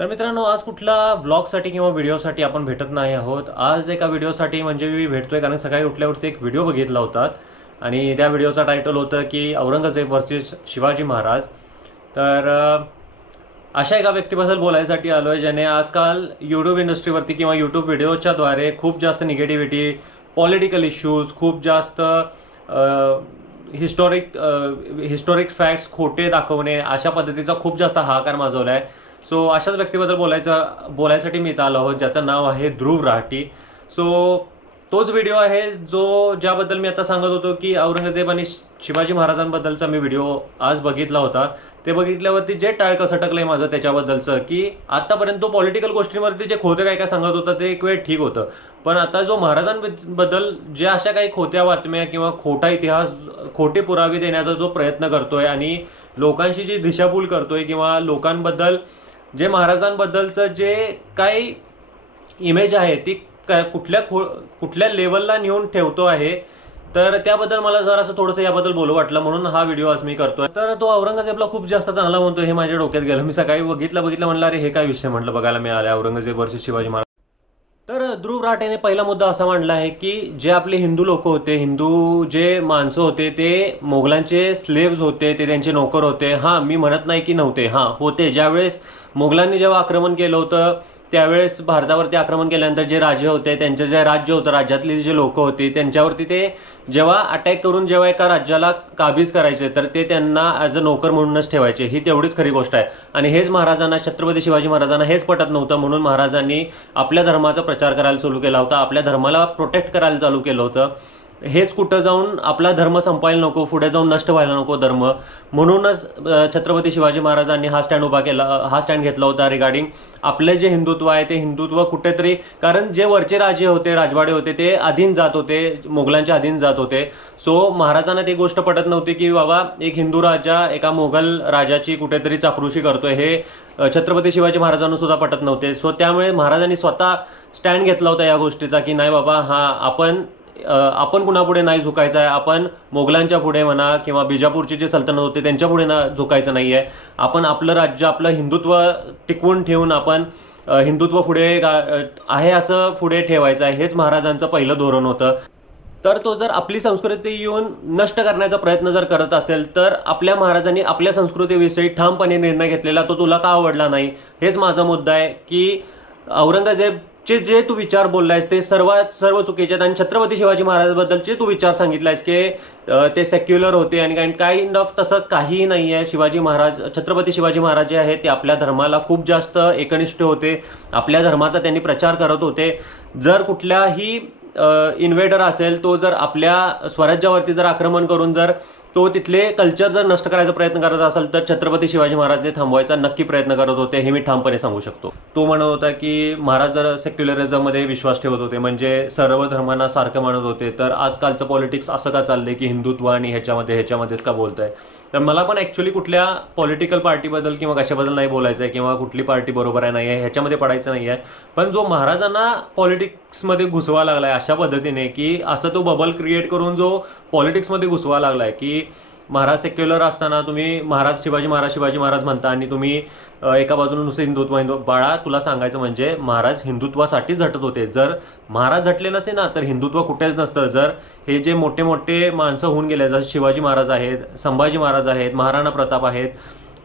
तर मित्रांनो, आज कुठला ब्लॉगसाठी किंवा व्हिडिओसाठी आपण भेटत नाही आहोत. आज एका व्हिडिओसाठी म्हणजे मी भेटतोय कारण सकाळी उठल्यावरती एक व्हिडिओ बघितला होता आणि त्या व्हिडिओचा टायटल होतं की औरंगजेब वर्सेस शिवाजी महाराज. तर अशा एका व्यक्तीबद्दल बोलायसाठी आलो आहे ज्याने आजकाल यूट्यूब इंडस्ट्रीवरती किंवा यूट्यूब व्हिडिओच्या द्वारे खूप जास्त निगेटिव्हिटी, पॉलिटिकल इश्यूज, खूप जास्त हिस्टॉरिक फॅक्ट्स खोटे दाखवणे अशा पद्धतीचा खूप जास्त हाहाकार माजवला आहे. सो अशाच व्यक्तीबद्दल बोलायसाठी मी इथं आलो आहोत ज्याचं नाव आहे ध्रुव राठी. सो तोच व्हिडिओ आहे ज्याबद्दल मी आता सांगत होतो की औरंगजेब आणि शिवाजी महाराजांबद्दलचा मी व्हिडिओ आज बघितला होता. ते बघितल्यावरती जे टाळकं सटकलंय माझं त्याच्याबद्दलचं की आतापर्यंत तो पॉलिटिकल गोष्टींवरती जे खोटे काय सांगत होता ते एक वेळ ठीक होतं, पण आता जो महाराजांबद्दल जे अशा काही खोट्या बातम्या किंवा खोटा इतिहास, खोटे पुरावे देण्याचा जो प्रयत्न करतोय आणि लोकांशी जी दिशाभूल करतोय किंवा लोकांबद्दल जे महाराजांबद्दलचं जे काही इमेज आहे ती कुठल्या लेवलला नेऊन ठेवतो आहे, तर त्याबद्दल मला जरासं थोडंसं याबद्दल बोलू वाटलं म्हणून हा व्हिडिओ आज मी करतोय. तर तो औरंगजेबला खूप जास्त चांगला म्हणतो हे माझ्या डोक्यात गेलं. मी सकाळी बघितलं म्हणलं अरे हे काय विषय म्हटलं बघायला मिळाला औरंगजेब वर्सेस शिवाजी महाराज. तर ध्रुव राठेने पहिला मुद्दा असा मांडला आहे की जे आपले हिंदू लोक होते, हिंदू जे माणसं होते ते मोगलांचे स्लेव्स होते, ते त्यांचे नोकर होते. हां, मी म्हणत नाही की नव्हते, हां होते. ज्यावेळेस मोगलांनी जेव्हा आक्रमण केलं होतं त्यावेळेस भारतावरती आक्रमण केल्यानंतर जे राजे होते, त्यांचं जे राज्य होतं, राज्यातली जे लोक होती त्यांच्यावरती ते जेव्हा अटॅक करून जेव्हा एका राज्याला काबीज करायचे तर ते त्यांना ॲज अ नोकर म्हणूनच ठेवायचे. ही तेवढीच खरी गोष्ट आहे. आणि हेच महाराजांना, छत्रपती शिवाजी महाराजांना हेच पटत नव्हतं म्हणून महाराजांनी आपल्या धर्माचा प्रचार करायला सुरू केला होता, आपल्या धर्माला प्रोटेक्ट करायला चालू केलं होतं. हेच कुठं जाऊन आपला धर्म संपायला नको, पुढे जाऊन नष्ट व्हायला नको धर्म, म्हणूनच छत्रपती शिवाजी महाराजांनी हा स्टँड घेतला होता रिगार्डिंग आपले जे हिंदुत्व आहे ते हिंदुत्व कुठेतरी, कारण जे वरचे राजे होते, राजवाडे होते ते अधीन जात होते, मोगलांच्या अधीन जात होते. सो महाराजांना ती गोष्ट पटत नव्हती की बाबा एक हिंदू राजा एका मोगल राजाची कुठेतरी चाकरूशी करतोय, हे छत्रपती शिवाजी महाराजांना सुद्धा पटत नव्हते. सो त्यामुळे महाराजांनी स्वतः स्टँड घेतला होता या गोष्टीचा की नाही बाबा, हा आपण कुणापुढे नाही झुकायचं आहे, आपण मोगलांच्या पुढे म्हणा किंवा बिजापूरची जे सल्तनत होते त्यांच्या पुढे झुकायचं नाहीये, आपण आपलं राज्य, आपलं हिंदुत्व टिकवून ठेवून आपण हिंदुत्व पुढे आहे असं पुढे ठेवायचं आहे. हेच महाराजांचं पहिलं धोरण होतं. तर तो जर आपली संस्कृती येऊन नष्ट करण्याचा प्रयत्न जर करत असेल तर आपल्या महाराजांनी आपल्या संस्कृतीविषयी ठामपणे निर्णय घेतलेला तो तुला का आवडला नाही, हेच माझा मुद्दा आहे. की औरंगजेबचे जे तू विचार बोललायस ते सर्व चुकीचे आहेत आणि छत्रपती शिवाजी महाराजांबद्दलचे तू विचार सांगितलायस की ते सेक्युलर होते आणि काइंड ऑफ तसं काहीही नाही आहे. छत्रपती शिवाजी महाराज जे आहेत ते आपल्या धर्माला खूप जास्त एकनिष्ठ होते, आपल्या धर्माचा त्यांनी प्रचार करत होते. जर कुठल्याही इन्व्हेडर असेल तो जर आपल्या स्वराज्यावरती जर आक्रमण करून जर तो तिथले कल्चर जर नष्ट करायचा प्रयत्न करत असेल तर छत्रपती शिवाजी महाराज ते थांबवायचा नक्की प्रयत्न करत होते, हे मी ठामपणे सांगू शकतो. तो म्हणत होता की महाराज जर सेक्युलरिझम मध्ये विश्वास ठेवत होते, म्हणजे सर्व धर्मांना सारखं म्हणत होते, तर आजकालचं पॉलिटिक्स असं का चाललंय की हिंदुत्व आणि ह्याच्यामध्येच का बोलताय. तर मला पण ऍक्च्युली कुठल्या पॉलिटिकल पार्टीबद्दल किंवा कशाबद्दल नाही बोलायचं आहे किंवा कुठली पार्टी बरोबर आहे नाही आहे ह्याच्यामध्ये पडायचं नाही आहे, पण जो महाराजांना पॉलिटिक्समध्ये घुसवा लागलाय अशा पद्धतीने की असं तो बबल क्रिएट करून जो पॉलिटिक्समध्ये घुसवा लागलाय की महाराज सेक्युलर असताना तुम्ही शिवाजी महाराज म्हणता आणि तुम्ही एका बाजूला नुसतं हिंदुत्व. बाळा, तुला सांगायचं म्हणजे महाराज हिंदुत्वासाठी झटत होते. जर महाराज झटले नसते ना तर हिंदुत्व कुठेच नसतं. जर हे जे मोठे मोठे माणसं होऊन गेले, जसं शिवाजी महाराज आहेत, संभाजी महाराज आहेत, महाराणा प्रताप आहेत,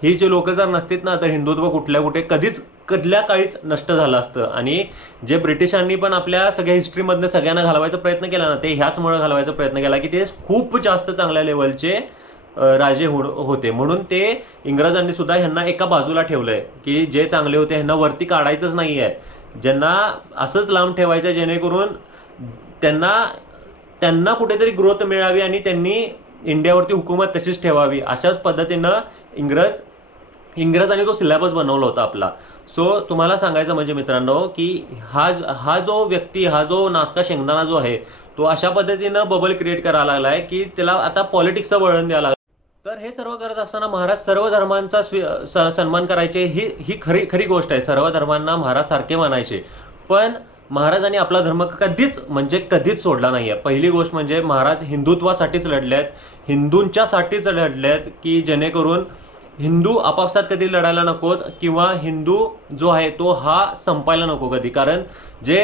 ही जे लोक जर नसतील ना तर हिंदुत्व कुठल्या काळीच नष्ट झालं असतं. आणि जे ब्रिटिशांनी पण आपल्या सगळ्या हिस्ट्रीमधनं सगळ्यांना घालवायचा प्रयत्न केला ना, ते ह्याचमुळे घालवायचा प्रयत्न केला की ते खूप जास्त चांगल्या लेवलचे राजे होते, म्हणून ते इंग्रजांनी सुद्धा ह्यांना एका बाजूला ठेवलंय की जे चांगले होते ह्यांना वरती काढायचंच नाही आहे, ज्यांना असंच लांब ठेवायचं जेणेकरून त्यांना कुठेतरी ग्रोथ मिळावी आणि त्यांनी इंडियावरती हुकूमत तशीच ठेवावी. अशाच पद्धतीनं इंग्रजांनी तो सिलेबस बनवला होता आपला. सो तुम्हाला सांगायचं म्हणजे मित्रांनो की हा जो व्यक्ती, हा जो नासका शेंगदाणा जो आहे तो अशा पद्धतीनं बबल क्रिएट करायला लागलाय की त्याला आता पॉलिटिक्सचं वळण द्यायला लागलं. तर हे सर्व करत असताना महाराज सर्व धर्मांचा सन्मान करायचे ही खरी गोष्ट आहे. सर्व धर्मांना महाराज सारखे मानायचे, पण महाराजांनी आपला धर्म कधीच सोडला नाहीये. पहिली गोष्ट म्हणजे महाराज हिंदुत्वासाठीच लढलेत, हिंदूंच्यासाठीच लढलेत की जेणेकरून हिंदू आपापसात कधी लढायला नकोत किंवा हिंदू जो आहे तो हा संपायला नको कधी. कारण जे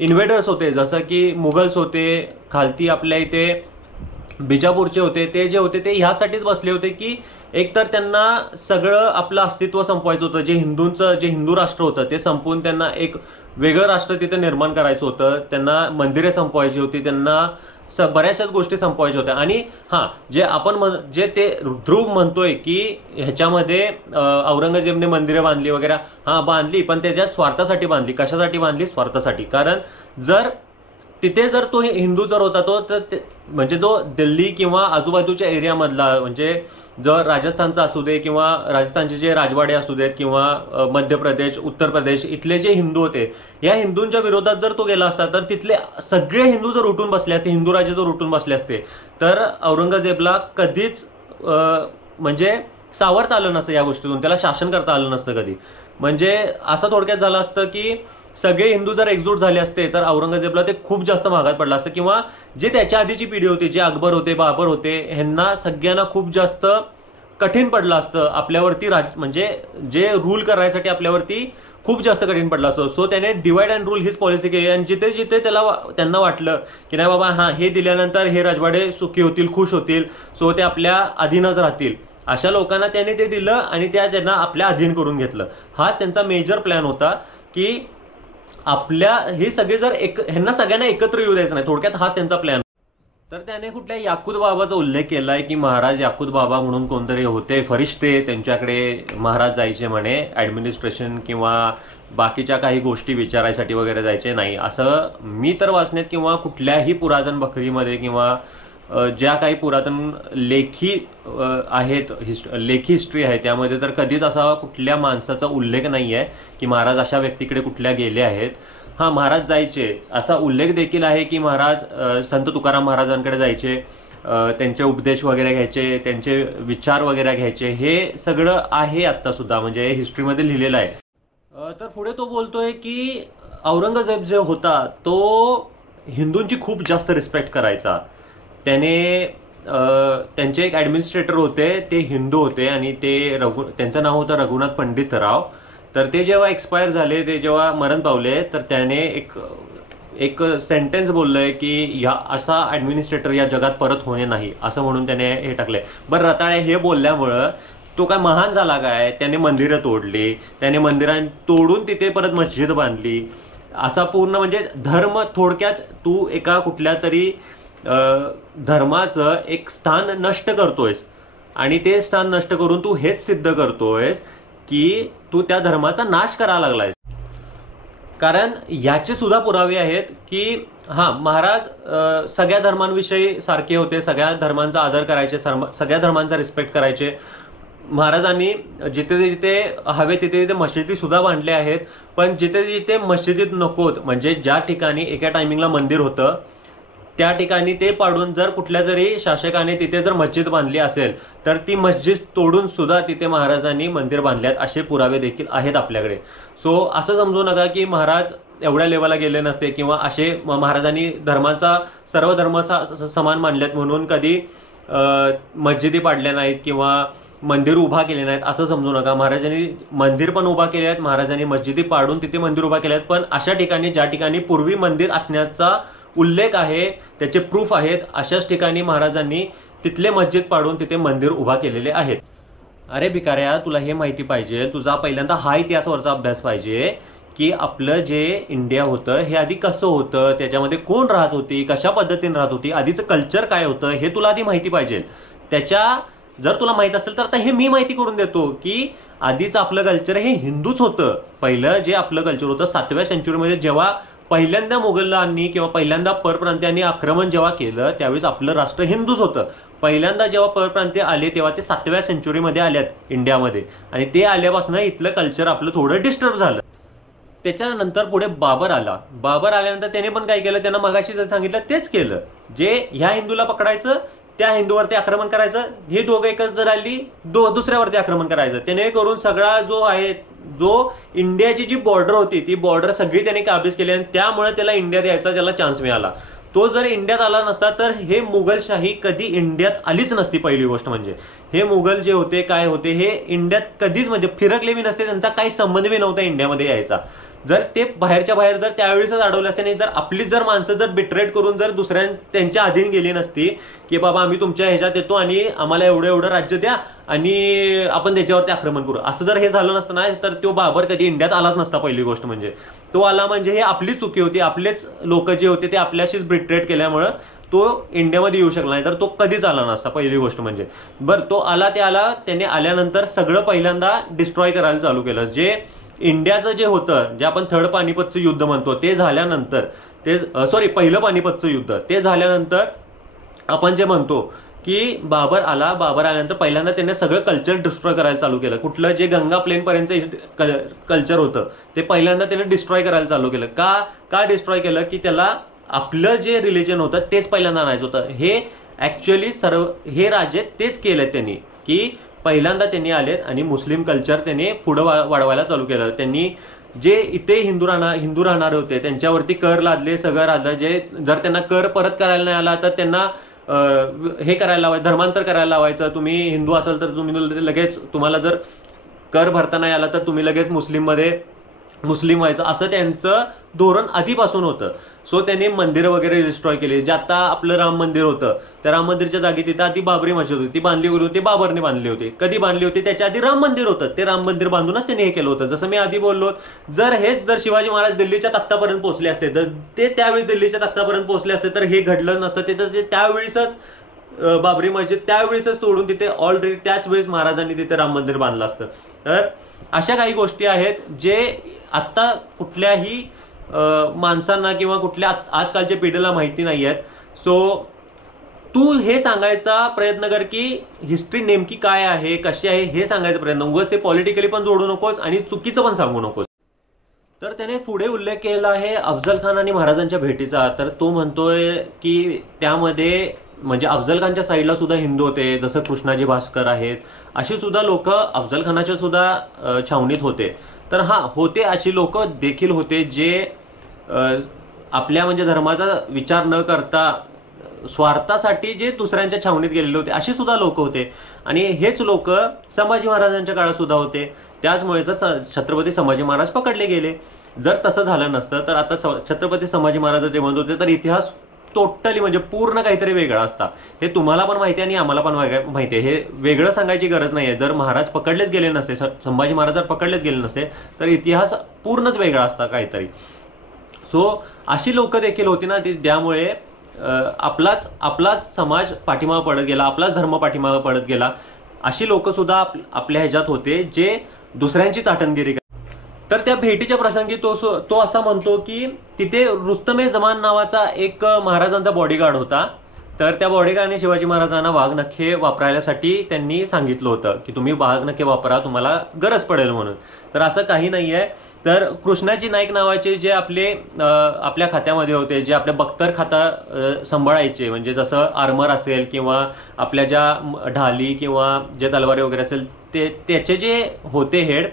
इन्व्हेडर्स होते जसं की मुघल्स होते, खालती आपल्या इथे बिजापूरचे होते, ते जे होते ते ह्यासाठीच बसले होते की एकतर त्यांना सगळं आपलं अस्तित्व संपवायचं होतं. जे हिंदू राष्ट्र होतं ते संपवून त्यांना एक वेगळं राष्ट्र तिथे निर्माण करायचं होतं. त्यांना मंदिरे संपवायची होती, त्यांना बऱ्याचशाच गोष्टी संपवायच्या होत्या. आणि जे आपण जे ते ध्रुव म्हणतोय की ह्याच्यामध्ये औरंगजेबने मंदिरं बांधली वगैरे, बांधली, पण त्याच्या स्वार्थासाठी बांधली. कशासाठी बांधली? स्वार्थासाठी. कारण जर तिथे जर तो हिंदू जर होता तो तर म्हणजे जो दिल्ली किंवा आजूबाजूच्या एरियामधला म्हणजे जर राजस्थानचा असू दे किंवा राजस्थानचे जे राजवाडे असू देत किंवा मध्य प्रदेश, उत्तर प्रदेश इथले जे हिंदू होते, या हिंदूंच्या विरोधात जर तो गेला असता तर तिथले सगळे हिंदू जर उठून बसले असते, हिंदू राजे जर उठून बसले असते, तर औरंगजेबला कधीच म्हणजे सावरता आलं नसतं या गोष्टीतून, त्याला शासन करता आलं नसतं कधी. म्हणजे असं थोडक्यात झालं असतं की सगळे हिंदू जर एकजूट झाले असते तर औरंगजेबला ते खूप जास्त महागात पडलं असतं. किंवा जे त्याच्या आधीची पिढी होती, जे अकबर होते, बाबर होते, ह्यांना सगळ्यांना खूप जास्त कठीण पडलं असतं आपल्यावरती म्हणजे जे रूल करायसाठी आपल्यावरती खूप जास्त कठीण पडलं असतं. सो त्याने डिवाइड अँड रूल हीच पॉलिसी केली. आणि जिथे जिथे त्यांना वाटलं की नाही बाबा हे दिल्यानंतर हे राजवाडे सुखी होतील, खुश होतील, सो ते आपल्या अधीनच राहतील, अशा लोकांना त्याने ते दिलं आणि त्यांना आपल्या अधीन करून घेतलं. हाच त्यांचा मेजर प्लॅन होता की हे सगळे जर ह्यांना सगळ्यांना एकत्र येऊ द्यायचं नाही, थोडक्यात हाच त्यांचा प्लॅन. तर त्याने कुठल्या याकूत बाबाचा उल्लेख केलाय की महाराज याकूत बाबा म्हणून कोणतरी होते फरिश्ते, त्यांच्याकडे महाराज जायचे म्हणे ऍडमिनिस्ट्रेशन किंवा बाकीच्या काही गोष्टी विचारायसाठी वगैरे जायचे नाही, असं मी तर वाचण्यात किंवा कुठल्याही पुरातन बखरीमध्ये किंवा ज्या काही पुरातन लेखी आहेत, लेखी हिस्ट्री आहे त्यामध्ये तर कधीच असा कुठल्या माणसाचा उल्लेख नाही आहे की महाराज अशा व्यक्तीकडे कुठल्या गेले आहेत. महाराज जायचे असा उल्लेख देखील आहे की महाराज संत तुकाराम महाराजांकडे जायचे, त्यांचे उपदेश वगैरे घ्यायचे, त्यांचे विचार वगैरे घ्यायचे, हे सगळं आहे आत्ता सुद्धा म्हणजे हिस्ट्रीमध्ये लिहिलेलं आहे. तर पुढे तो बोलतोय की औरंगजेब जो होता तो हिंदूंची खूप जास्त रिस्पेक्ट करायचा. त्याने त्यांचे एक ॲडमिनिस्ट्रेटर होते, ते हिंदू होते आणि ते त्यांचं नाव होतं रघुनाथ पंडितराव. तर ते जेव्हा एक्सपायर झाले, ते जेव्हा मरण पावले, तर त्याने एक सेंटेन्स बोललंय की असा ॲडमिनिस्ट्रेटर या जगात परत होणे नाही, असं म्हणून त्याने हे टाकलंय. बरं, रताळे हे बोलल्यामुळं तो काय महान झाला काय? त्याने मंदिरं तोडली, त्याने मंदिरां तोडून तिथे परत मस्जिद बांधली, असा पूर्ण म्हणजे धर्म, थोडक्यात तू एका कुठल्या तरी धर्माचं एक स्थान नष्ट करतोयस आणि ते स्थान नष्ट करून तू हेच सिद्ध करतोयस की तू त्या धर्माचा नाश करायला लागलायस. कारण याचे सुद्धा पुरावे आहेत की महाराज सगळ्या धर्मांविषयी सारखे होते, सगळ्या धर्मांचा आदर करायचे, सगळ्या धर्मांचा रिस्पेक्ट करायचे. महाराजांनी जिथे जिथे हवे तिथे तिथे मशिदी सुद्धा बांधल्या आहेत, पण जिथे जिथे मशिदीत नकोत म्हणजे ज्या ठिकाणी एका टायमिंगला मंदिर होतं त्या ठिकाणी ते पाडून जर कुठल्या तरी शासकाने तिथे जर मस्जिद बांधली असेल तर ती मस्जिद तोडून सुद्धा तिथे महाराजांनी मंदिर बांधल्यात, असे पुरावे देखील आहेत आपल्याकडे. सो असं समजू नका की महाराज एवढ्या लेवलला गेले नसते किंवा असे महाराजांनी सर्व धर्म समान मानल्यात म्हणून कधी मस्जिदी पाडल्या नाहीत किंवा मंदिर उभा केले नाहीत, असं समजू नका. महाराजांनी मंदिर पण उभा केले आहेत, महाराजांनी मस्जिदी पाडून तिथे मंदिर उभा केले आहेत, पण अशा ठिकाणी ज्या ठिकाणी पूर्वी मंदिर असण्याचा उल्लेख आहे, त्याचे प्रूफ आहेत, अशाच ठिकाणी महाराजांनी तिथले मस्जिद पाडून तिथे मंदिर उभा केलेले आहेत. अरे भिकाऱ्या, तुला हे माहिती पाहिजे, तुझा पहिल्यांदा हा इतिहासावरचा अभ्यास पाहिजे की आपलं जे इंडिया होतं हे आधी कसं होतं, त्याच्यामध्ये कोण राहत होती, कशा पद्धतीने राहत होती, आधीचं कल्चर काय होतं हे तुला आधी माहिती पाहिजे. जर तुला माहित असेल तर आता हे मी माहिती करून देतो की आधीचं आपलं कल्चर हे हिंदूच होतं. पहिलं जे आपलं कल्चर होतं 7व्या सेंचुरीमध्ये जेव्हा पहिल्यांदा मोगलांनी किंवा पहिल्यांदा परप्रांतीयांनी आक्रमण जेव्हा केलं त्यावेळेस आपलं राष्ट्र हिंदूच होतं. पहिल्यांदा जेव्हा परप्रांतीय आले तेव्हा ते 7व्या सेंचुरीमध्ये आल्यात इंडियामध्ये, आणि ते आल्यापासून इथलं कल्चर आपलं थोडं डिस्टर्ब झालं. त्याच्यानंतर पुढे बाबर आला. बाबर आल्यानंतर त्याने पण काय केलं, त्यांना मगाशी जर सांगितलं तेच केलं. जे ह्या हिंदूला पकडायचं, त्या हिंदूवरती आक्रमण करायचं, हे दोघं एकत्र राहिली दुसऱ्यावरती आक्रमण करायचं. त्याने करून सगळा जो इंडियाची जी बॉर्डर होती ती बॉर्डर सगळी त्याने काबीज केली आणि त्यामुळे त्याला इंडियात यायचा ज्याला चान्स मिळाला. तो जर इंडियात आला नसता तर हे मुघलशाही कधी इंडियात आलीच नसती. पहिली गोष्ट म्हणजे हे मुघल जे होते काय होते हे इंडियात कधीच म्हणजे फिरकले बी नसते, त्यांचा काही संबंध बी नव्हता इंडियामध्ये यायचा. जर ते बाहेरच्या बाहेर जर त्यावेळेसच अडवले असते, नाही जर आपली जर माणसं जर बिट्रेट करून जर त्यांच्या अधीन गेली नसती की बाबा आम्ही तुमच्या ह्याच्यात येतो आणि आम्हाला एवढं एवढं राज्य द्या आणि आपण त्याच्यावरती आक्रमण करू, असं जर हे झालं नसतं ना तर तो बाबर कधी इंडियात आलाच नसता. पहिली गोष्ट म्हणजे तो आला म्हणजे हे आपली चुकी होती, आपलेच लोक जे होते ते आपल्याशीच बिट्रेट केल्यामुळं तो इंडियामध्ये येऊ शकला नाही, तर तो कधीच आला नसता. पहिली गोष्ट म्हणजे बरं तो आला, त्याने आल्यानंतर सगळं पहिल्यांदा डिस्ट्रॉय करायला चालू केलं. जे इंडियाचं जे होतं, जे आपण थर्ड पानिपतचं युद्ध म्हणतो ते झाल्यानंतर पहिलं पानिपतचं युद्ध ते झाल्यानंतर आपण जे म्हणतो की बाबर आल्यानंतर पहिल्यांदा त्याने सगळं कल्चर डिस्ट्रॉय करायला चालू केलं. कुठलं जे गंगा प्लेन पर्यंतचं कल्चर होतं ते पहिल्यांदा त्याने डिस्ट्रॉय करायला चालू केलं. का डिस्ट्रॉय केलं की त्याला आपलं जे रिलिजन होतं तेच पहिल्यांदा आणायचं होतं. हे ऍक्च्युअली हे राज्य तेच केलं त्यांनी की पहिल्यांदा त्यांनी आलेत आणि मुस्लिम कल्चर त्यांनी पुढे वाढवायला चालू केलं. त्यांनी जे इथे हिंदू राहणारे होते त्यांच्यावरती कर लादले, सगळं लादलं. जे जर त्यांना कर परत करायला नाही आला तर त्यांना हे करायला लावायचं, धर्मांतर करायला लावायचं. तुम्ही हिंदू असाल तर तुम्ही लगेच, तुम्हाला जर कर भरता नाही आला तर तुम्ही लगेच मुस्लिम व्हायचं, असं त्यांचं धोरण आधीपासून होतं. सो त्यांनी मंदिरं वगैरे डिस्ट्रॉय केली. जे आता आपलं राम मंदिर होतं त्या राम मंदिरच्या जागी तिथं आधी बाबरी मशीद होती, ती बांधली होती, बाबरने बांधली होती. कधी बांधली होती? त्याच्या आधी राम मंदिर होतं, ते राम मंदिर बांधूनच त्यांनी हे केलं होतं. जसं मी आधी बोललो, जर शिवाजी महाराज दिल्लीच्या तख्तापर्यंत पोहोचले असते तर ते त्यावेळी दिल्लीच्या तख्तापर्यंत पोहोचले असते तर हे घडलं नसतं. ते त्यावेळीसच बाबरी मस्जिद त्यावेळीसच तोडून तिथे ऑलरेडी त्याच वेळेस महाराजांनी तिथे राम मंदिर बांधलं असतं. तर अशा काही गोष्टी आहेत जे आत्ता कुठल्याही माणसांना किंवा कुठल्या आजकालच्या पिढीला माहिती नाही आहेत. सो तू हे सांगायचा प्रयत्न कर की हिस्ट्री नेमकी काय आहे, कशी आहे हे सांगायचा प्रयत्न. उगाच ते पॉलिटिकली पण जोडू नकोस आणि चुकीचं पण सांगू नकोस. तर त्याने पुढे उल्लेख केला आहे अफजल खान आणि महाराजांच्या भेटीचा. तर तो म्हणतोय की त्यामध्ये म्हणजे अफजल खानच्या साईडला सुद्धा हिंदू होते, जसं कृष्णाजी भास्कर आहेत, अशी सुद्धा लोक अफजल खानाच्या सुद्धा छावणीत होते. तर होते अशी लोक देखील होते जे आपल्या म्हणजे धर्माचा विचार न करता स्वार्थासाठी जे दुसऱ्यांच्या छावणीत गेलेले होते अशी सुद्धा लोक होते. आणि हेच लोक संभाजी महाराजांच्या काळात सुद्धा होते. त्याचमुळे जर छत्रपती संभाजी महाराज पकडले गेले. जर तसं झालं नसतं तर आता छत्रपती संभाजी महाराज जे म्हणत होते तर इतिहास टोटली म्हणजे पूर्ण काहीतरी वेगळा असता. हे तुम्हाला पण माहिती आहे आणि आम्हाला पण माहिती आहे. हे वेगळं सांगायची गरज नाही आहे. जर महाराज पकडलेच गेले नसते, संभाजी महाराज जर पकडलेच गेले नसते तर इतिहास पूर्णच वेगळा असता काहीतरी. सो अशी लोक देखील होती ना, त्यामुळे आपलाच समाज पाठीमागे पडत गेला, आपलाच धर्म पाठीमागे पडत गेला. अशी लोक सुद्धा आपल्या ह्याच्यात होते जे दुसऱ्यांची चाटणगिरी. तर त्या भेटीच्या प्रसंगी तो असा म्हणतो की तिथे रुस्तमे-जमान नावाचा एक महाराजांचा बॉडीगार्ड होता. तर त्या बॉडीगार्डने शिवाजी महाराजांना वाघनखे वापरायसाठी त्यांनी सांगितलं होतं की तुम्ही वाघनखे वापरा, तुम्हाला गरज पडेल म्हणून. तर असं काही नाही आहे. तर कृष्णाजी नाईक नावाचे जे आपल्या खात्यामध्ये होते, जे आपल्या बख्तर खाता सांभाळायचे, म्हणजे जसं आर्मर असेल किंवा आपल्या ज्या ढाली किंवा जे तलवारी वगैरे असेल त्याचे जे होते हेड,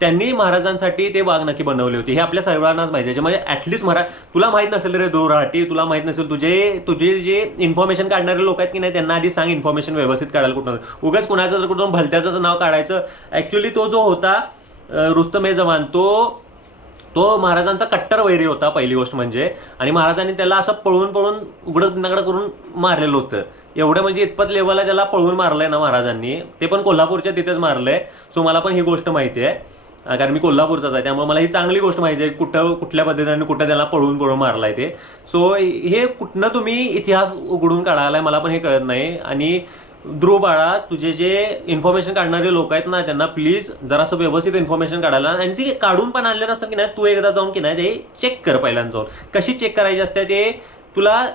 त्यांनी महाराजांसाठी ते वाघनखी बनवली होती. हे आपल्या सर्वांनाच माहिती आहे. म्हणजे ऍटलिस्ट तुला माहित नसेल रे दुराटी, तुला माहित नसेल, तुझे जे इन्फॉर्मेशन काढणारे लोक आहेत की नाही त्यांना आधी सांग इन्फॉर्मेशन व्यवस्थित काढायला. कुठं उगाच कुणाचं जर कुठून भलत्याचं नाव काढायचं. ऍक्च्युअली तो जो होता रुस्तमे-जमान तो महाराजांचा कट्टर वैरी होता पहिली गोष्ट म्हणजे. आणि महाराजांनी त्याला असं पळून उघडं नगडं करून मारलेलं होतं. एवढं म्हणजे इतपत लेवलला त्याला पळून मारलंय ना महाराजांनी, ते पण कोल्हापूरच्या तिथेच मारलंय. सो मला पण ही गोष्ट माहिती आहे कारण मी कोल्हापूरचाच आहे, त्यामुळे मला ही चांगली गोष्ट माहिती आहे कुठल्या पद्धतीने कुठं त्याला पळून मारलाय ते. सो हे कुठनं तुम्ही इतिहास उघडून काढायलाय मला पण हे कळत नाही. आणि ध्रुव बाळा, तुझे जे इन्फॉर्मेशन काढणारे लोक आहेत ना त्यांना प्लीज जरासं व्यवस्थित इन्फॉर्मेशन काढायला, आणि ती काढून पण आणले नसतं की नाही, तू एकदा जाऊन की नाही ते चेक कर पहिल्यांदा जाऊन. कशी चेक करायची असते ते तुला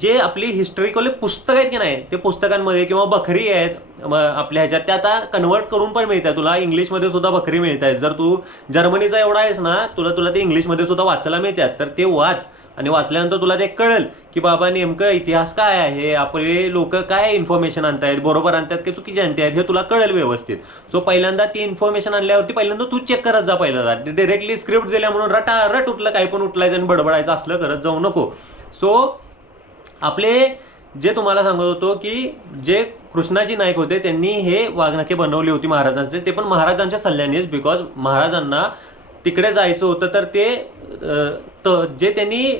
जे आपली हिस्टॉरिकल पुस्तक आहेत की नाही ते पुस्तकांमध्ये किंवा बखरी आहेत आपल्या ह्याच्यात त्या आता कन्वर्ट करून पण मिळतात. तुला इंग्लिशमध्ये सुद्धा बखरी मिळत आहेत. जर तू जर्मनीचा एवढा आहेस ना तुला ते इंग्लिशमध्ये सुद्धा वाचायला मिळतात. तर ते वाच आणि वाचल्यानंतर तुला ते कळेल की बाबा नेमकं इतिहास काय आहे, आपले लोक काय इन्फॉर्मेशन आणतायत, बरोबर आणतात की चुकीचे आणतायत हे तुला कळेल व्यवस्थित. सो पहिल्यांदा ती इन्फॉर्मेशन आणल्यावरती पहिल्यांदा तू चेक करत जा. पहिल्यांदा डायरेक्टली स्क्रिप्ट दिल्या म्हणून रट उठलं काही पण उठलायचं आणि बडबडायचं असलं करत जाऊ नको. सो आपले जे तुम्हाला सांगत होतो की जे कृष्णाजी नाईक होते त्यांनी हे वाघनखे बनवली होती महाराजांचे, ते पण महाराजांच्या सल्ल्यानेच, बिकॉज महाराजांना तिकडे जायचं होतं. तर ते जे त्यांनी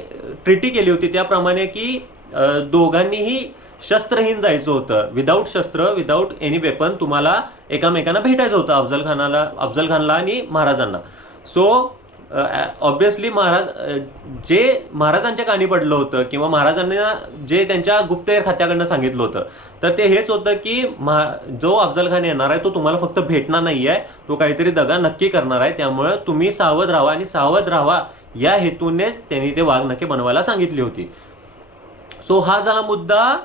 ट्रिटी केली होती त्याप्रमाणे की दोघांनीही शस्त्रहीन जायचं होतं, विदाऊट शस्त्र, विदाऊट एनी वेपन तुम्हाला एकामेकांना भेटायचं होतं, अफजल खानला आणि महाराजांना. सो ऑब्विसली जे महाराजांच्या कानी पडलं होतं किंवा महाराजांना जे त्यांच्या गुप्तहेर खात्याकडनं सांगितलं होतं, तर ते हेच होतं की जो अफजल खान येणार आहे तो तुम्हाला फक्त भेटणार नाही आहे, तो काहीतरी दगा नक्की करणार आहे, त्यामुळे तुम्ही सावध राहा आणि सावध राहा या हेतूनेच त्यांनी ते वाघनखे बनवायला सांगितली होती. सो हा झाला मुद्दा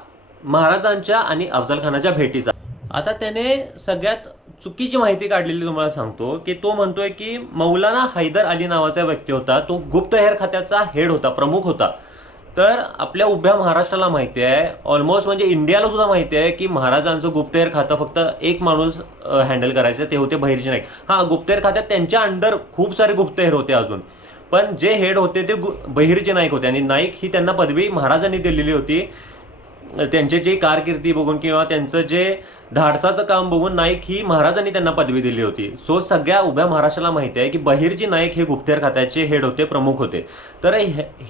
महाराजांच्या आणि अफजल खानाच्या भेटीचा. आता त्याने सगळ्यात चुकीची माहिती काढलेली तुम्हाला सांगतो की तो म्हणतोय की मौलाना हैदर अली नावाचा व्यक्ती होता, तो गुप्तहेर खात्याचा हेड होता, प्रमुख होता. तर आपल्या उभ्या महाराष्ट्राला माहिती आहे, ऑलमोस्ट म्हणजे इंडियाला सुद्धा माहिती आहे की महाराजांचं गुप्तहेर खातं फक्त एक माणूस हँडल करायचं, ते होते बहिर्जी नाईक. हा, गुप्तहेर खात्यात त्यांच्या अंडर खूप सारे गुप्तहेर होते अजून, पण जे हेड होते ते बहिर्जी नाईक होते. आणि नाईक ही त्यांना पदवी महाराजांनी दिलेली होती. त्यांचे जे कारकिर्दी बघून किंवा त्यांचं जे धाडसाचं काम बघून नाईक ही महाराजांनी त्यांना पदवी दिली होती. सो सगळ्या उभ्या महाराष्ट्राला माहिती आहे की बहिर्जी नाईक हे गुप्तहेर खात्याचे हेड होते, प्रमुख होते. तर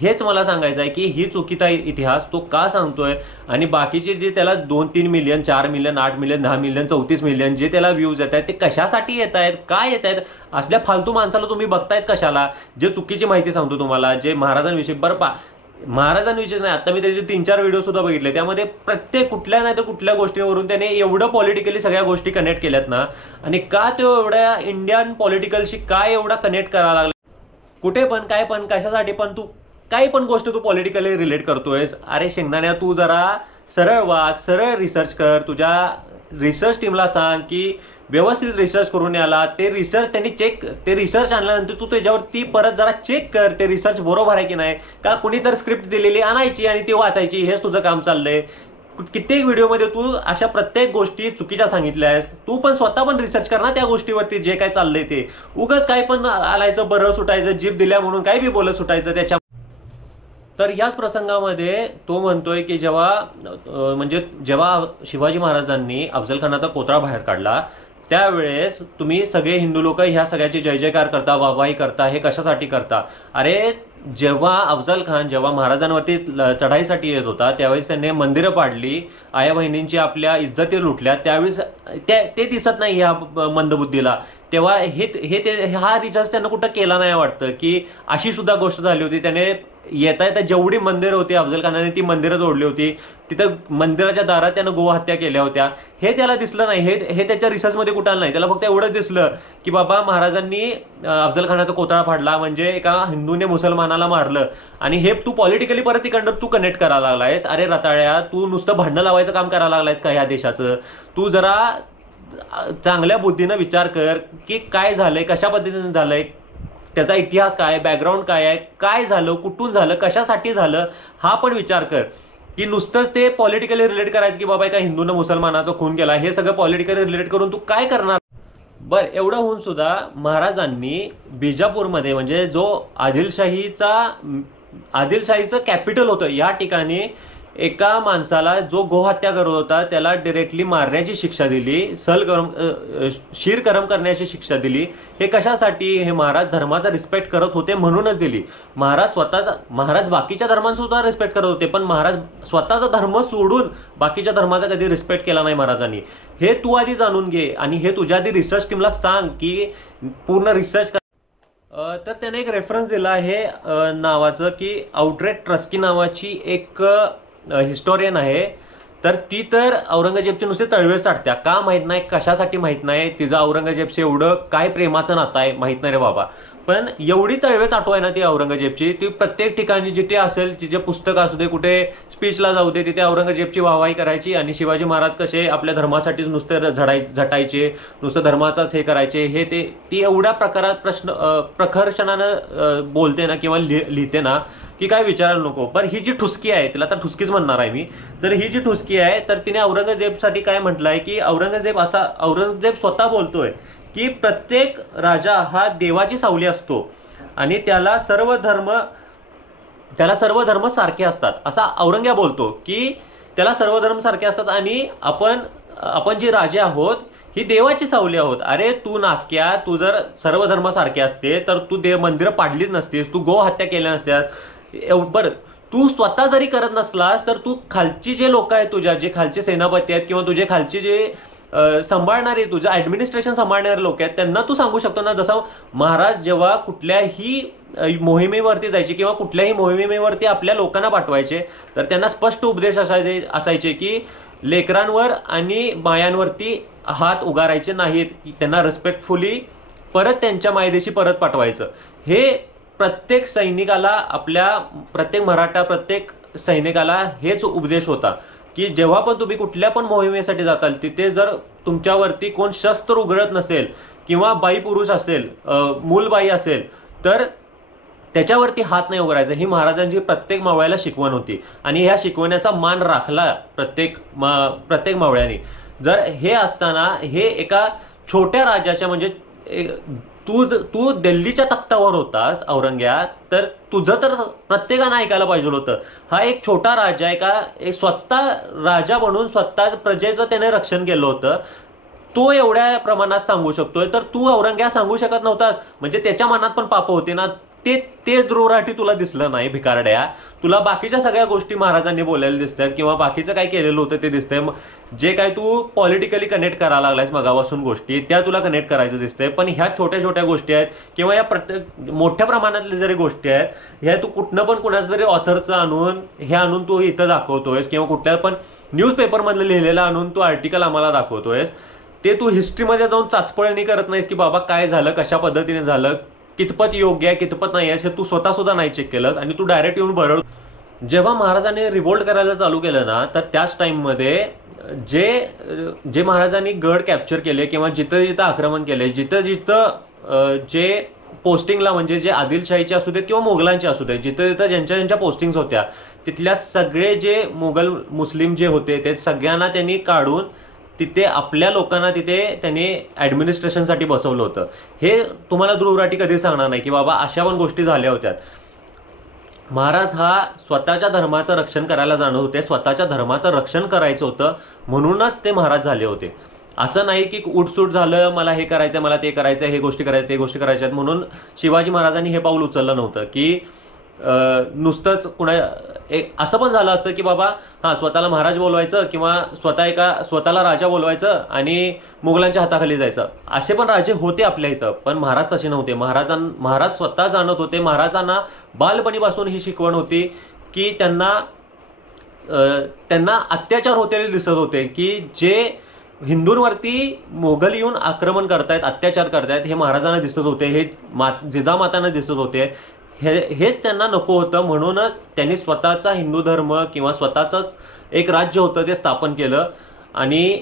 हेच मला सांगायचं आहे की ही चुकीचा इतिहास तो का सांगतोय, आणि बाकीचे जे त्याला 2-3 million, 4 million, 8 million, 10 million, 34 million जे त्याला व्ह्यूज येत आहेत ते कशासाठी येत आहेत, काय येत आहेत, असल्या फालतू माणसाला तुम्ही बघतायच कशाला. जे चुकीची माहिती सांगतो तुम्हाला, जे महाराजांविषयी, बरं महाराजांविषयी नाही, आता मी त्याचे 3-4 व्हिडिओ सुद्धा बघितले, त्यामध्ये प्रत्येक कुठल्या नाही तर कुठल्या गोष्टीवरून त्याने एवढं पॉलिटिकली सगळ्या गोष्टी कनेक्ट केल्यात ना. आणि का तो एवढ्या इंडियन पॉलिटिकलशी काय एवढा कनेक्ट करायला लागला, कुठे पण काय पण कशासाठी पण तू काही पण गोष्ट तू पॉलिटिकली रिलेट करतोयस. अरे शेंगदाण्या, तू जरा सरळ वाग, सरळ रिसर्च कर, तुझ्या रिसर्च टीमला सांग की व्यवस्थित रिसर्च करून याला, ते रिसर्च त्यांनी ते रिसर्च आणल्यानंतर तू त्याच्यावरती परत जरा चेक कर, ते रिसर्च बरोबर आहे की नाही, का कुणी तर स्क्रिप्ट दिलेली आणायची आणि ती वाचायची, हेच तुझं काम चाललंय. कित्येक व्हिडिओमध्ये तू अशा प्रत्येक गोष्टी चुकीच्या सांगितल्या आहेस. तू पण स्वतः पण रिसर्च कर ना त्या गोष्टीवरती, जे काय चाललंय ते. उगाच काय पण आलायचं, बरं सुटायचं, जीभ दिल्या म्हणून काही बी बोलत सुटायचं त्याच्या. तर याच प्रसंगामध्ये तो म्हणतोय की जेव्हा शिवाजी महाराजांनी अफजल खानाचा कोतळा बाहेर काढला, त्यावेळेस तुम्ही सगळे हिंदू लोक ह्या सगळ्याची जय जयकार करता, वाहवाही करता, हे कशासाठी करता. अरे जेव्हा अफजल खान जेव्हा महाराजांवरती चढाईसाठी येत होता, त्यावेळेस त्यांनी मंदिरं पाडली, आया बहिणींची आपल्या इज्जती लुटल्या, त्यावेळेस ते दिसत नाही ह्या मंदबुद्धीला. तेव्हा हा रिसर्च त्यांना कुठं केला नाही वाटतं की अशी सुद्धा गोष्ट झाली होती. त्याने येता येता जेवढी मंदिरं होती अफजल खानाने ती मंदिरं तोडली होती, तिथं मंदिराच्या दारात त्यानं गोहत्या केल्या होत्या, हे त्याला दिसलं नाही. हे त्याच्या रिसर्चमध्ये कुठं नाही. त्याला फक्त एवढंच दिसलं की बाबा महाराजांनी अफजल खानाचा कोतळा फाडला म्हणजे एका हिंदूने मुसलमानाला मारलं, आणि हे तू पॉलिटिकली परत तिकडं तू कनेक्ट करायला लागलायस. अरे रताळ्या, तू नुसतं भांडणं लावायचं काम करायला लागलायस का ह्या देशाचं. तू जरा चांगल्या बुद्धीनं विचार कर की काय झालंय, कशा पद्धतीने झालंय, त्याचा इतिहास काय, बॅकग्राऊंड काय आहे, काय झालं, कुठून झालं, कशासाठी झालं, हा पण विचार कर. की नुसतंच ते पॉलिटिकली रिलेट करायचं की बाबा एका हिंदूनं मुसलमानाचा खून केला, हे सगळं पॉलिटिकली रिलेट करून तू काय करणार. बरं, एवढं होऊन सुद्धा महाराजांनी बिजापूरमध्ये, म्हणजे जो आदिलशाहीचं कॅपिटल होतं, या ठिकाणी एका माणसाला जो गोहत्या करत होता त्याला डायरेक्टली मारण्याची शिक्षा दिली, शीरकरम करण्याची शिक्षा दिली. हे कशासाठी? हे महाराज धर्माचा रिस्पेक्ट करत होते म्हणूनच दिली. महाराज बाकीच्या धर्मांसुद्धा रिस्पेक्ट करत होते, पण महाराज स्वतःचा धर्म सोडून बाकीच्या धर्माचा कधी रिस्पेक्ट केला नाही महाराजांनी. हे तू आधी जाणून घे आणि हे तुझ्या आधी रिसर्च टीमला सांग की पूर्ण रिसर्च. तर त्याने एक रेफरन्स दिला आहे नावाचं की आउटरेट ट्रस्की नावाची एक हिस्टोरियन आहे. तर ती तर औरंगजेबचे नुसते तळवे चाटत्या, का माहित नाही, कशासाठी माहित नाही, तिचं औरंगजेबचे एवढं काय प्रेमाचं नातं आहे माहित नाही रे बाबा. पण एवढी तळवे चाटू आहे ना ती औरंगजेबची, ती प्रत्येक ठिकाणी जिथे असेल, तिचे पुस्तक असू दे, कुठे स्पीचला जाऊ दे, तिथे औरंगजेबची वाहवाही करायची. आणि शिवाजी महाराज कसे आपल्या धर्मासाठीच नुसते झटायचे, नुसतं धर्माचाच हे करायचे, हे ती एवढ्या प्रकारात प्रखर्षणानं बोलते ना किंवा लिहिते ना की काय विचारायला नको. पण ही जी ठुसकी आहे, तिला आता ठुसकीच म्हणणार आहे मी, तर ही जी ठुसकी आहे, तर तिने औरंगजेबसाठी काय म्हटलंय की औरंगजेब स्वतः बोलतोय की प्रत्येक राजा हा देवाची सावली असतो आणि त्याला सर्व धर्म त्याला सर्व धर्म सारखे असतात असा औरंग्या बोलतो, की त्याला सर्व धर्म सारखे असतात आणि आपण जे राजे आहोत ही देवाची सावली आहोत. अरे तू नासक्या, तू जर सर्व धर्म सारखे असते तर तू देव मंदिरं पाडलीच नसतीस, तू गो हत्या केल्या नसत्यास. बरं, तू स्वतः जरी करत नसलास तर तू खालची जे लोक आहेत तुझ्या, जे खालचे सेनापती आहेत किंवा तुझे खालचे जे सांभाळणारे, तुझं ऍडमिनिस्ट्रेशन सांभाळणारे लोक आहेत त्यांना तू सांगू शकतो ना. जसं महाराज जेव्हा कुठल्याही मोहिमेवरती जायचे किंवा कुठल्याही मोहिमेवरती आपल्या लोकांना पाठवायचे तर त्यांना स्पष्ट उपदेश असायचे की लेकरांवर आणि बायांवरती हात उगारायचे नाहीत, त्यांना रिस्पेक्टफुली परत त्यांच्या मायदेशी परत पाठवायचं. हे प्रत्येक सैनिकाला, आपल्या प्रत्येक मराठा प्रत्येक सैनिकाला हेच उपदेश होता की जेव्हा पण तुम्ही कुठल्या पण मोहिमेसाठी जाताल तिथे जर तुमच्यावरती कोण शस्त्र उघडत नसेल किंवा बाई पुरुष असेल, मूलबाई असेल तर त्याच्यावरती हात नाही उघडायचा. ही महाराजांची प्रत्येक मावळ्याला शिकवण होती आणि ह्या शिकवण्याचा मान राखला प्रत्येक मावळ्याने. जर हे असताना हे एका छोट्या राजाच्या म्हणजे तू दिल्लीच्या तख्तावर होतास औरंग्या, तर तुझं तर प्रत्येकानं ऐकायला पाहिजे होतं. हा एक छोटा राजा एक स्वतः राजा म्हणून स्वतः प्रजेचं त्याने रक्षण केलं होतं. तो एवढ्या प्रमाणात सांगू शकतोय तर तू औरंग्या सांगू शकत नव्हतास. म्हणजे त्याच्या मनात पण पाप होती ना. ते ध्रुवराठी तुला दिसलं नाही भिकारड्या. तुला बाकीच्या सगळ्या गोष्टी महाराजांनी बोलायला दिसतात किंवा बाकीचं काय केलेलं होतं ते दिसतंय. जे काय तू पॉलिटिकली कनेक्ट करायला लागलायस मगापासून गोष्टी त्या तुला कनेक्ट करायचं दिसतंय. पण ह्या छोट्या छोट्या गोष्टी आहेत किंवा या मोठ्या प्रमाणातल्या जरी गोष्टी आहेत ह्या तू कुठनं पण कुणाचं जरी ऑथरचं आणून तू इथं दाखवतोयस किंवा कुठल्या पण न्यूजपेपरमधलं लिहिलेलं आणून तू आर्टिकल आम्हाला दाखवतोयस. ते तू हिस्ट्रीमध्ये जाऊन चाचपळणी करत नाहीस की बाबा काय झालं, कशा पद्धतीने झालं, कितपत योग्य आहे कितपत नाही आहे तू स्वतः सुद्धा नाही चेक केलंस आणि तू डायरेक्ट येऊन बरड. जेव्हा महाराजांनी रिव्होल्ट करायला चालू केलं ना तर त्याच टाइममध्ये जे महाराजांनी गड कॅप्चर केले किंवा जिथं जिथं आक्रमण केले, जिथं जिथं जे पोस्टिंगला म्हणजे जे आदिलशाहीचे असू देत किंवा मोगलांचे असू देत, जिथं जिथं ज्यांच्या पोस्टिंग्स होत्या तिथल्या सगळे जे मोगल मुस्लिम जे होते ते सगळ्यांना त्यांनी काढून तिथे आपल्या लोकांना तिथे त्यांनी ऍडमिनिस्ट्रेशनसाठी बसवलं होतं. हे तुम्हाला ध्रुवराठी कधी सांगणार नाही की बाबा अशा पण गोष्टी झाल्या होत्या. महाराज हा स्वतःच्या धर्माचं रक्षण करायला जाणत होते, स्वतःच्या धर्माचं रक्षण करायचं होतं म्हणूनच ते महाराज झाले होते. असं नाही की उठसूट झालं, मला हे करायचंय मला ते करायचंय, हे गोष्टी करायच्या ते गोष्टी करायच्या म्हणून शिवाजी महाराजांनी हे पाऊल उचललं नव्हतं की नुसतंच असं पण झालं असतं की बाबा स्वतःला महाराज बोलवायचं किंवा स्वतःला राजा बोलवायचं आणि मुघलांच्या हाताखाली जायचं. असे पण राजे होते आपल्या इथं, पण महाराज तसे नव्हते. महाराज स्वतः जाणत होते. महाराजांना बालपणीपासून ही शिकवण होती की त्यांना अत्याचार होतेले दिसत होते की जे हिंदूंवरती मोगल येऊन आक्रमण करतायत, अत्याचार करतायत हे महाराजांना दिसत होते, हे जिजामातांना दिसत होते. हेच त्यांना नको होतं म्हणूनच त्यांनी स्वतःचा हिंदू धर्म किंवा स्वतःच एक राज्य होतं ते स्थापन केलं आणि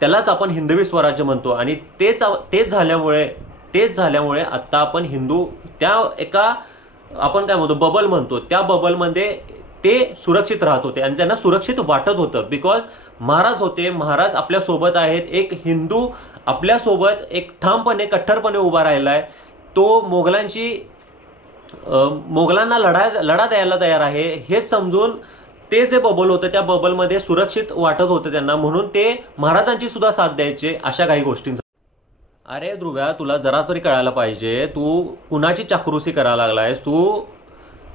त्यालाच आपण हिंदवी स्वराज्य म्हणतो. आणि तेच झाल्यामुळे आता आपण हिंदू त्या एका आपण काय म्हणतो बबल म्हणतो, त्या बबलमध्ये ते सुरक्षित राहत होते आणि त्यांना सुरक्षित वाटत होतं बिकॉज महाराज होते. महाराज आपल्या सोबत आहेत. एक हिंदू आपल्या सोबत एक ठामपणे कट्टरपणे उभा राहिलाय. तो मोगलांना लढा द्यायला तयार आहे हेच समजून ते जे बबल होतं त्या बबलमध्ये सुरक्षित वाटत होतं त्यांना, म्हणून ते महाराजांची सुद्धा साथ द्यायचे अशा काही गोष्टींचा. अरे ध्रुव्या, तुला जरा तरी कळायला पाहिजे तू कुणाची चाकरुसी करायला लागलायस.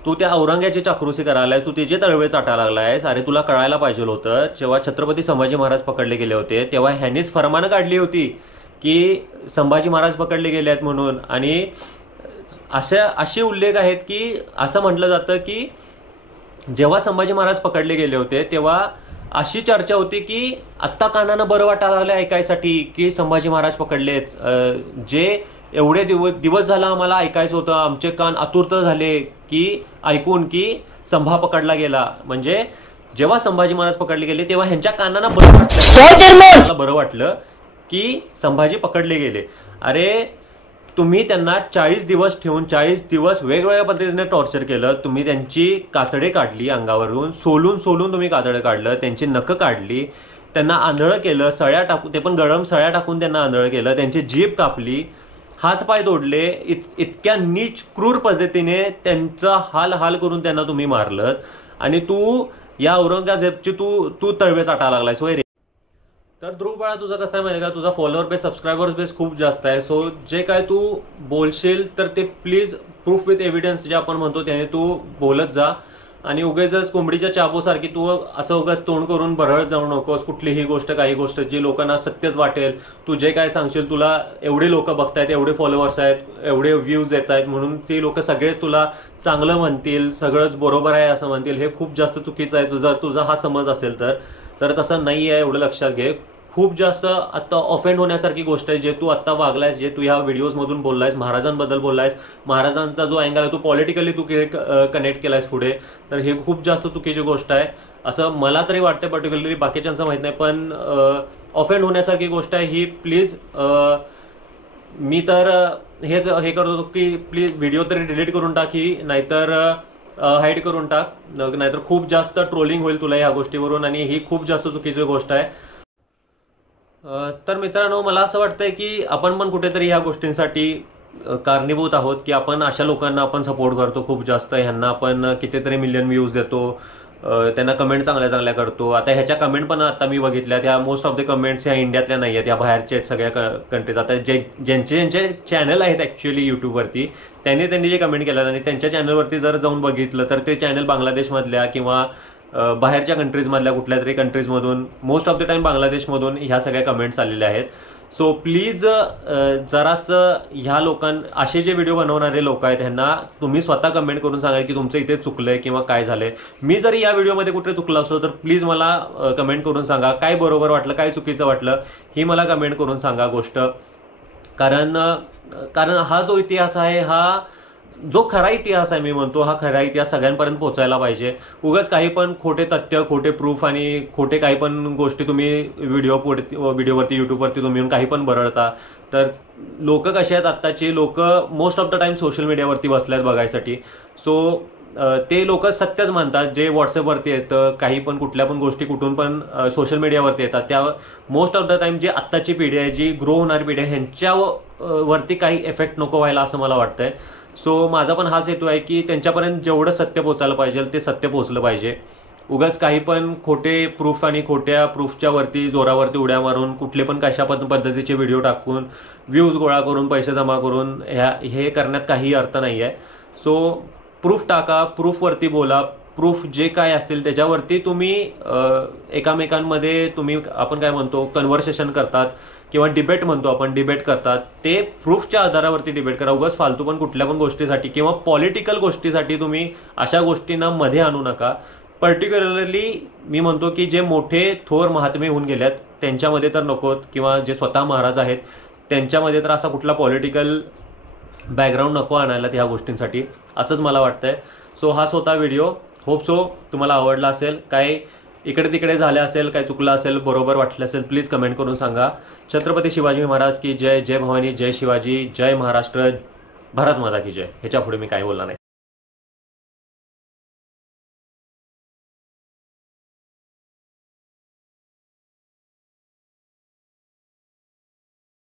तू त्या औरंग्याची चाकरुसी करायलाय, तू तिचे तळवे चाटायला लागलायस. अरे तुला कळायला पाहिजे होतं जेव्हा छत्रपती संभाजी महाराज पकडले गेले होते तेव्हा ह्यांनीच फरमानं काढली होती की संभाजी महाराज पकडले गेले आहेत म्हणून. आणि असे उल्लेख आहेत की असं म्हटलं जातं की जेव्हा संभाजी महाराज पकडले गेले होते तेव्हा अशी चर्चा होती की आत्ता कानानं बरं वाटायला लागलं ऐकायसाठी की संभाजी महाराज पकडलेत. जे एवढे दिवस झाला आम्हाला ऐकायचं होतं, आमचे कान आतुरत झाले की ऐकून की संभा पकडला गेला. म्हणजे जेव्हा संभाजी महाराज पकडले गेले तेव्हा ह्यांच्या कानांना बरं वाटलं की संभाजी पकडले गेले. अरे तुम्ही त्यांना 40 दिवस ठेवून 40 दिवस वेगवेगळ्या पद्धतीने टॉर्चर केलं. तुम्ही त्यांची कातडे काढली अंगावरून, सोलून तुम्ही कातडे काढलं, त्यांची नखं काढली, त्यांना आंधळं केलं, सळ्या टाकून, ते पण गरम सळ्या टाकून त्यांना आंधळं केलं, त्यांची जीभ कापली. हातपाय तोडले, इतक्या नीच क्रूर पद्धतीने त्यांचा हाल करून त्यांना तुम्ही मारलं आणि तू या औरंगजेबची तू तळवे चाटायला लागलाय. सो तर ध्रुव बाळा, तुझं कसं आहे माहिती का, तुझा फॉलोअर बेस सबस्क्रायबर बेस खूप जास्त आहे. सो जे काय तू बोलशील तर ते प्लीज प्रूफ विथ एव्हिडन्स जे आपण म्हणतो त्याने तू बोलत जा. आणि उगाच कोंबडीच्या चाबूसारखी तू असं उगाच तोंड करून बरळत जाऊ नकोस. कुठलीही गोष्ट, काही गोष्ट जी लोकांना सत्यच वाटेल, तू जे काय सांगशील, तुला एवढे लोक बघतायत, एवढे फॉलोअर्स आहेत, एवढे व्ह्यूज येत आहेत म्हणून ती लोक सगळेच तुला चांगलं म्हणतील, सगळंच बरोबर आहे असं म्हणतील, हे खूप जास्त चुकीचं आहे. तुझा हा समज असेल तर तसं नाही आहे, एवढं लक्षात घे. खूप जास्त आता ऑफेंड होण्यासारखी गोष्ट आहे जे तू आता वागलायस, जे तू ह्या व्हिडिओज मधून बोललायस, महाराजांबद्दल बोललायस, महाराजांचा जो अँगल आहे तो पॉलिटिकली तू कनेक्ट केलायस पुढे, तर हे खूप जास्त चुकीची गोष्ट आहे असं मला तरी वाटतं. पर्टिक्युलरली बाकीच्यांचं माहित नाही, पण ऑफेंड होण्यासारखी गोष्ट आहे ही. प्लीज मी तर हे करतो की प्लीज व्हिडिओ तरी डिलीट करून टाक ही, नाहीतर हाईड करून टाक, नाहीतर खूप जास्त ट्रोलिंग होईल तुला ह्या गोष्टीवरून आणि ही खूप जास्त चुकीची गोष्ट आहे. तर मित्रांनो, मला असं वाटतंय की आपण पण कुठेतरी ह्या गोष्टींसाठी कारणीभूत आहोत की आपण अशा लोकांना आपण सपोर्ट करतो खूप जास्त. ह्यांना आपण कितीतरी मिलियन व्ह्यूज देतो, त्यांना कमेंट चांगल्या करतो. आता ह्याच्या कमेंट पण आता मी बघितल्या, त्या मोस्ट ऑफ द कमेंट्स ह्या इंडियातल्या नाही आहेत, या बाहेरच्या आहेत सगळ्या कंट्रीज. आता ज्यांचे चॅनल आहेत ॲक्च्युअली यूट्यूबवरती, त्यांनी जे कमेंट केल्यात आणि त्यांच्या चॅनलवरती जर जाऊन बघितलं तर ते चॅनल बांगलादेशमधल्या किंवा बाहेरच्या कंट्रीजमधल्या कुठल्या तरी कंट्रीजमधून, मोस्ट ऑफ द टाइम बांगलादेशमधून ह्या सगळ्या कमेंट्स आलेल्या आहेत. सो प्लीज जरासं ह्या असे जे व्हिडिओ बनवणारे लोक आहेत ह्यांना तुम्ही स्वतः कमेंट करून सांगा की तुमचं इथे चुकलंय किंवा काय झालंय. मी जरी या व्हिडिओमध्ये कुठे चुकलं असलो तर प्लीज मला कमेंट करून सांगा, काय बरोबर वाटलं, काय चुकीचं वाटलं, ही मला कमेंट करून सांगा गोष्ट. कारण हा जो इतिहास आहे, हा जो खरा इतिहास आहे, मी म्हणतो हा खरा इतिहास सगळ्यांपर्यंत पोहोचायला पाहिजे. उगाच काही पण खोटे तथ्य, खोटे प्रूफ आणि खोटे काही पण गोष्टी तुम्ही व्हिडिओवरती युट्यूबवरती तुम्ही काही पण बरळता. तर लोक कसे आहेत आत्ताची लोक, most of the time social मीडियावरती बसल्यात बघायसाठी. सो ते लोक सत्यच म्हणतात, जे व्हॉट्सअपवरती येतं, काही पण कुठल्या पण गोष्टी कुठून पण सोशल मीडियावरती येतात, त्या मोस्ट ऑफ द टाइम जी आत्ताची पिढी आहे, जी ग्रो होणारी पिढी आहे, ह्यांच्यावरती काही इफेक्ट नको व्हायला असं मला वाटतंय. सो माझा पण हाच हेतू आहे की त्यांच्यापर्यंत जेवढं सत्य पोचायला पाहिजे ते सत्य पोचलं पाहिजे. उगाच काही पण खोटे प्रूफ आणि खोट्या प्रूफच्या वरती जोरावरती उड्या मारून कुठले पण कशा पद्धतीचे व्हिडिओ टाकून व्ह्यूज गोळा करून पैसे जमा करून हे करण्यात काही अर्थ नाही आहे. सो प्रूफ टाका, प्रूफवरती बोला, प्रूफ जे काय असतील त्याच्यावरती तुम्ही एकामेकांमध्ये तुम्ही आपण काय म्हणतो कन्व्हर्सेशन करतात किंवा डिबेट म्हणतो आपण, डिबेट करतात, ते प्रूफच्या आधारावरती डिबेट करा. उगाच फालतू पण कुठल्या पण गोष्टीसाठी किंवा पॉलिटिकल गोष्टीसाठी तुम्ही अशा गोष्टींना मध्ये आणू नका. पर्टिक्युलरली मी म्हणतो की जे मोठे थोर महात्मे होऊन गेल्यात त्यांच्यामध्ये तर नकोत, किंवा जे स्वतः महाराज आहेत त्यांच्यामध्ये तर असा कुठला पॉलिटिकल बॅकग्राऊंड नको आणायला ह्या गोष्टींसाठी, असंच मला वाटतंय. सो हाच होता व्हिडिओ. होप सो तुम्हाला आवडला असेल. काय इकडे तिकडे झाले असेल, काय चुकलं असेल, बरोबर वाटलं असेल, प्लीज कमेंट करून सांगा. छत्रपती शिवाजी महाराज की जय, जय भवानी, जय शिवाजी, जय महाराष्ट्र, भारत माता की जय. ह्याच्या पुढे मी काय बोलणार नाही.